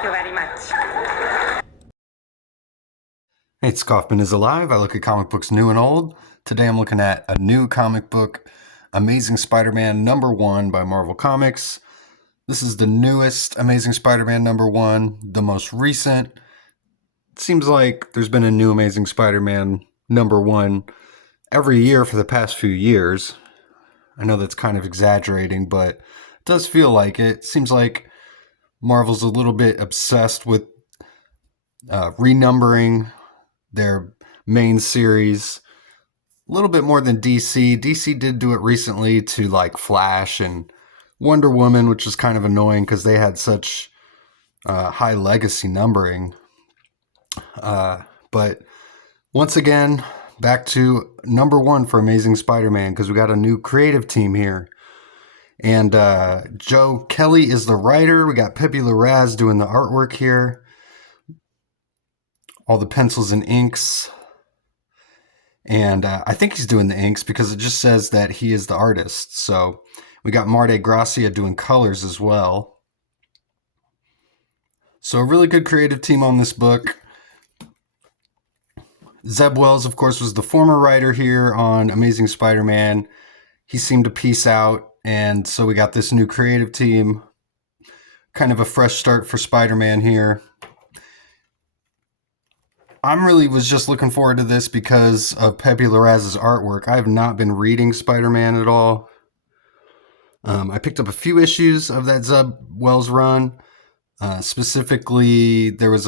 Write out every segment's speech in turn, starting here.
Thank you very much. Hey, it's Kaufman is Alive. I look at comic books new and old. Today I'm looking at a new comic book, Amazing Spider-Man #1 by Marvel Comics. This is the newest Amazing Spider-Man #1, the most recent. It seems like there's been a new Amazing Spider-Man #1 every year for the past few years. I know that's kind of exaggerating, but it does feel like it. It seems like Marvel's a little bit obsessed with renumbering their main series a little bit more than DC. DC did do it recently to like Flash and Wonder Woman, which is kind of annoying because they had such high legacy numbering. But once again, back to #1 for Amazing Spider-Man because we got a new creative team here. And Joe Kelly is the writer. We got Pepe Larraz doing the artwork here. All the pencils and inks. And I think he's doing the inks because it just says that he is the artist. So we got Marte Gracia doing colors as well. So a really good creative team on this book. Zeb Wells, of course, was the former writer here on Amazing Spider-Man. He seemed to peace out. And so we got this new creative team. Kind of a fresh start for Spider-Man here. I'm really was just looking forward to this because of Pepe Larraz's artwork. I have not been reading Spider-Man at all. I picked up a few issues of that Zeb Wells run. Specifically, there was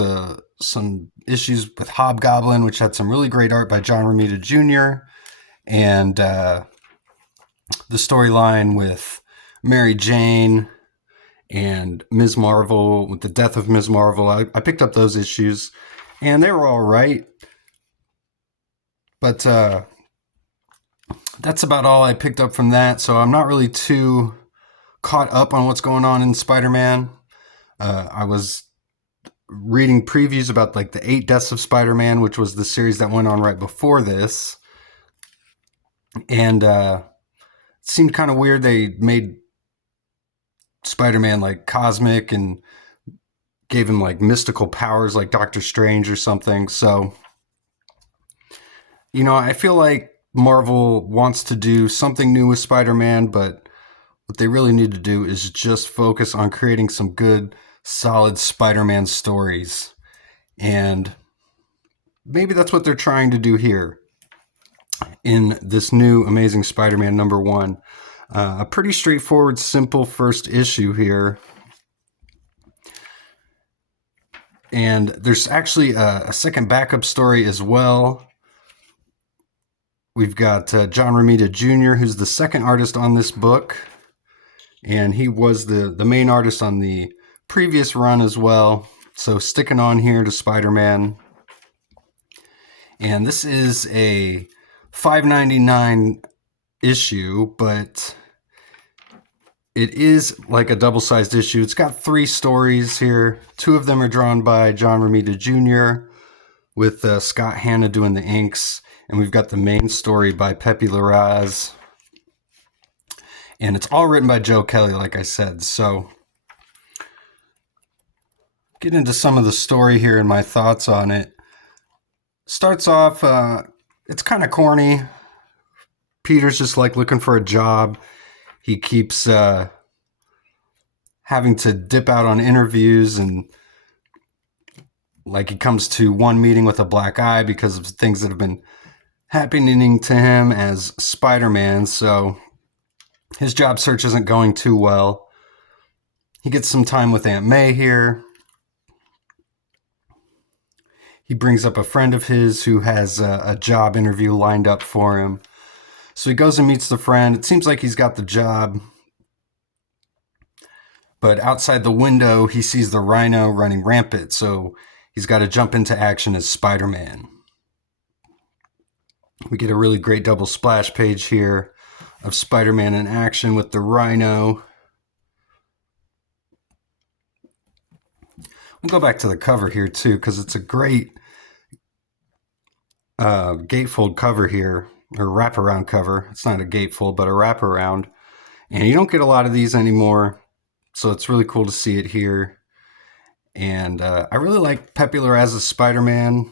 some issues with Hobgoblin, which had some really great art by John Romita Jr. And the storyline with Mary Jane and Ms. Marvel, with the death of Ms. Marvel. I picked up those issues. And they were all right. But that's about all I picked up from that. So I'm not really too caught up on what's going on in Spider-Man. I was reading previews about like the 8 Deaths of Spider-Man, which was the series that went on right before this. And it seemed kind of weird. They made Spider-Man like cosmic and gave him like mystical powers like Doctor Strange or something. So, you know, I feel like Marvel wants to do something new with Spider-Man, but what they really need to do is just focus on creating some good, solid Spider-Man stories. And maybe that's what they're trying to do here in this new Amazing Spider-Man #1. A pretty straightforward, simple first issue here. And there's actually a second backup story as well. We've got John Romita Jr., who's the second artist on this book. And he was the main artist on the previous run as well. So sticking on here to Spider-Man. And this is a $5.99 issue, but it is like a double-sized issue. It's got 3 stories here. 2 of them are drawn by John Romita Jr. with Scott Hanna doing the inks. And we've got the main story by Pepe Larraz. And it's all written by Joe Kelly, like I said. So get into some of the story here and my thoughts on it. Starts off, it's kind of corny. Peter's just like looking for a job. He keeps having to dip out on interviews, and like he comes to one meeting with a black eye because of things that have been happening to him as Spider-Man. So his job search isn't going too well. He gets some time with Aunt May here. He brings up a friend of his who has a job interview lined up for him. So he goes and meets the friend. It seems like he's got the job. But outside the window, he sees the Rhino running rampant. So he's got to jump into action as Spider-Man. We get a really great double splash page here of Spider-Man in action with the Rhino. We'll go back to the cover here too, because it's a great gatefold cover here. Or wraparound cover. It's not a gatefold, but a wraparound. And you don't get a lot of these anymore, so it's really cool to see it here. And I really like Pepe Larraz's Spider-Man,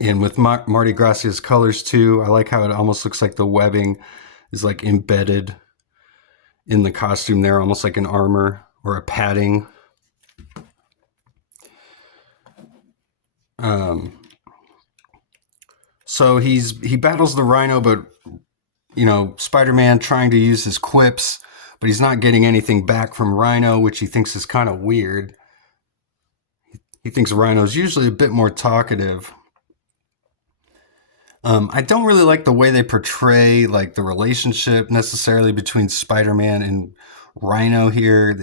and with Marty Gracia's colors too. I like how it almost looks like the webbing is like embedded in the costume there, almost like an armor or a padding. So he battles the Rhino, but Spider-Man trying to use his quips, but he's not getting anything back from Rhino, which he thinks is kind of weird. He thinks Rhino's usually a bit more talkative. I don't really like the way they portray like the relationship necessarily between Spider-Man and Rhino here.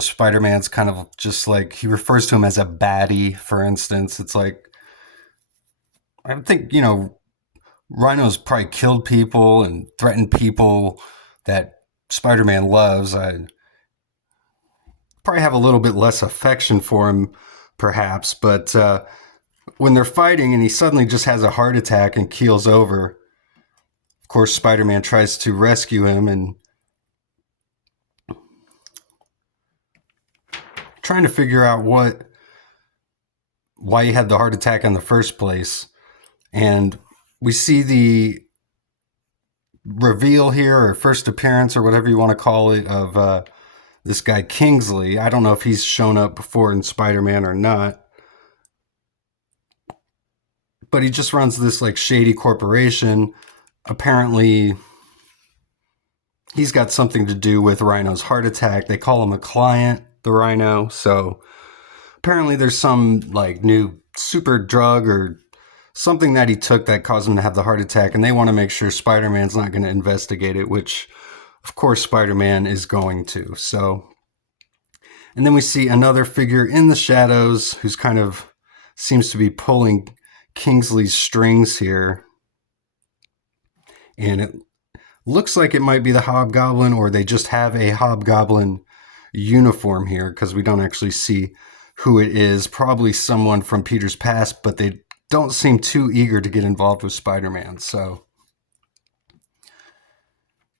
Spider-Man's kind of just like, he refers to him as a baddie, for instance. It's like, I think, Rhino's probably killed people and threatened people that Spider-Man loves. I probably have a little bit less affection for him, perhaps, but when they're fighting and he suddenly just has a heart attack and keels over, of course, Spider-Man tries to rescue him and trying to figure out why he had the heart attack in the first place. And we see the reveal here, or first appearance, or whatever you want to call it, of this guy Kingsley. I don't know if he's shown up before in Spider-Man or not, but he just runs this like shady corporation. Apparently, he's got something to do with Rhino's heart attack. They call him a client, the Rhino. So apparently there's some like new super drug or something that he took that caused him to have the heart attack, and they want to make sure Spider-Man's not going to investigate it, which of course Spider-Man is going to. So, and then we see another figure in the shadows who's kind of seems to be pulling Kingsley's strings here. And it looks like it might be the Hobgoblin, or they just have a Hobgoblin uniform here because we don't actually see who it is. Probably someone from Peter's past, but they don't seem too eager to get involved with Spider-Man. So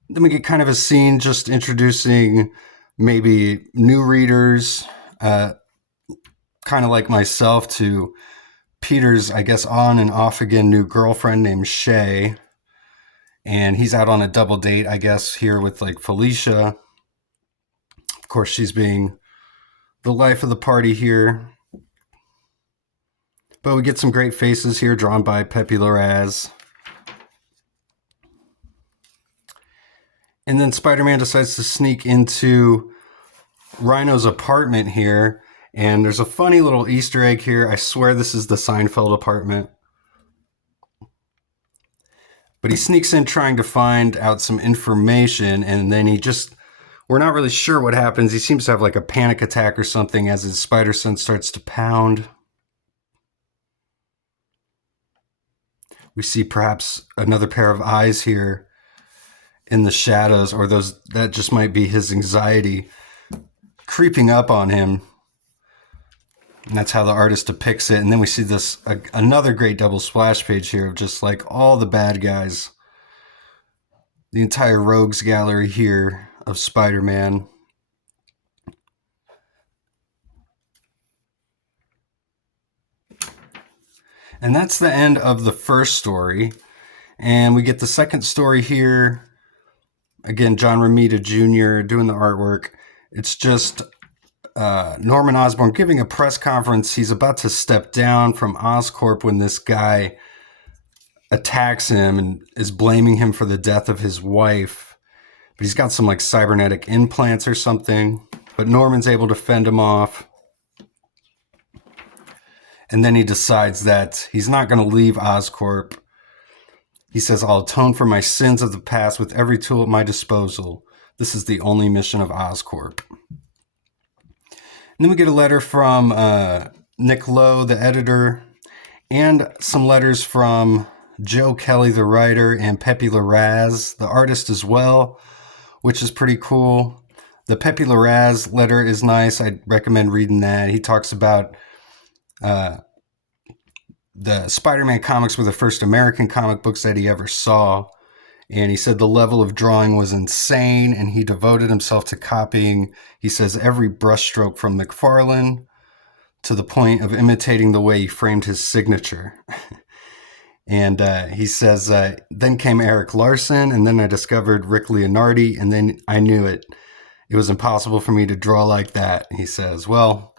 then we get kind of a scene just introducing maybe new readers, kind of like myself, to Peter's, I guess, on and off again new girlfriend named Shay. And he's out on a double date, I guess, here with like Felicia. Of course, she's being the life of the party here. But we get some great faces here drawn by Pepe Larraz. And then Spider-Man decides to sneak into Rhino's apartment here. And there's a funny little Easter egg here. I swear this is the Seinfeld apartment. But he sneaks in trying to find out some information, and then we're not really sure what happens. He seems to have like a panic attack or something as his spider sense starts to pound. We see perhaps another pair of eyes here in the shadows, or that just might be his anxiety creeping up on him. And that's how the artist depicts it. And then we see this another great double splash page here of just like all the bad guys. The entire rogues gallery here of Spider-Man. And that's the end of the first story. And we get the second story here. Again, John Romita Jr. doing the artwork. It's just Norman Osborn giving a press conference. He's about to step down from Oscorp when this guy attacks him and is blaming him for the death of his wife. But he's got some like cybernetic implants or something. But Norman's able to fend him off. And then he decides that he's not going to leave Oscorp. He says, "I'll atone for my sins of the past with every tool at my disposal. This is the only mission of Oscorp." And then we get a letter from Nick Lowe, the editor, and some letters from Joe Kelly, the writer, and Pepe Larraz, the artist as well, which is pretty cool. The Pepe Larraz letter is nice. I'd recommend reading that. He talks about the Spider-Man comics were the first American comic books that he ever saw. And he said the level of drawing was insane, and he devoted himself to copying, he says, every brushstroke from McFarlane to the point of imitating the way he framed his signature. And he says, then came Eric Larson, and then I discovered Rick Leonardi, and then I knew it. It was impossible for me to draw like that. He says, well,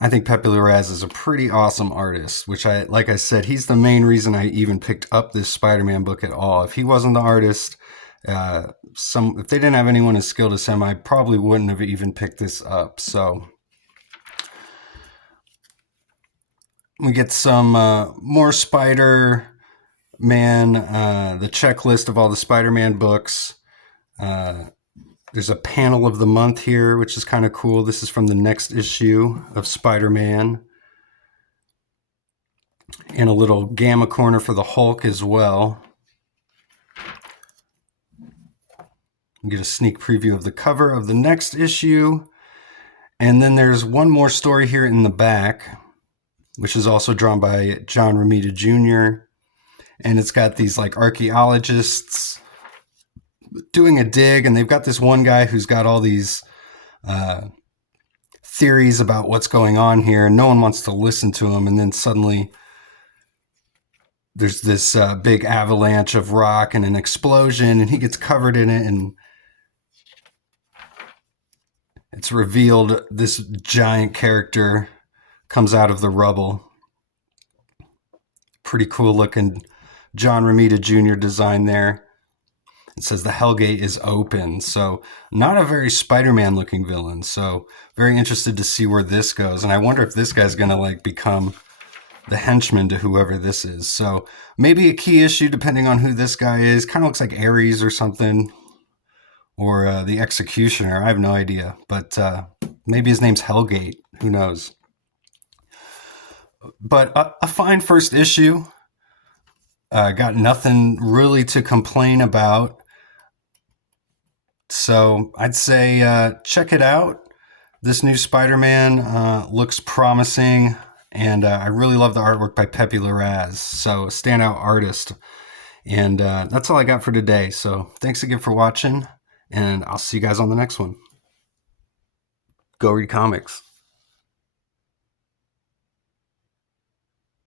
I think Pepe Larraz is a pretty awesome artist, which like I said, he's the main reason I even picked up this Spider-Man book at all. If he wasn't the artist, if they didn't have anyone as skilled as him, I probably wouldn't have even picked this up. So we get some more Spider-Man, the checklist of all the Spider-Man books. There's a panel of the month here, which is kind of cool. This is from the next issue of Spider-Man. And a little gamma corner for the Hulk as well. We get a sneak preview of the cover of the next issue. And then there's one more story here in the back, which is also drawn by John Romita Jr. And it's got these like archaeologists doing a dig, and they've got this one guy who's got all these theories about what's going on here, and no one wants to listen to him. And then suddenly there's this big avalanche of rock and an explosion, and he gets covered in it, and it's revealed this giant character comes out of the rubble. Pretty cool looking John Romita Jr. design there. It says the Hellgate is open, so not a very Spider-Man looking villain. So very interested to see where this goes, and I wonder if this guy's gonna like become the henchman to whoever this is. So maybe a key issue depending on who this guy is. Kind of looks like Ares or something, or the Executioner. I have no idea, but maybe his name's Hellgate. Who knows? But a fine first issue. Got nothing really to complain about. So I'd say check it out. This new Spider-Man looks promising, and I really love the artwork by Pepe Larraz. So standout artist. And that's all I got for today. So thanks again for watching, and I'll see you guys on the next one. Go read comics.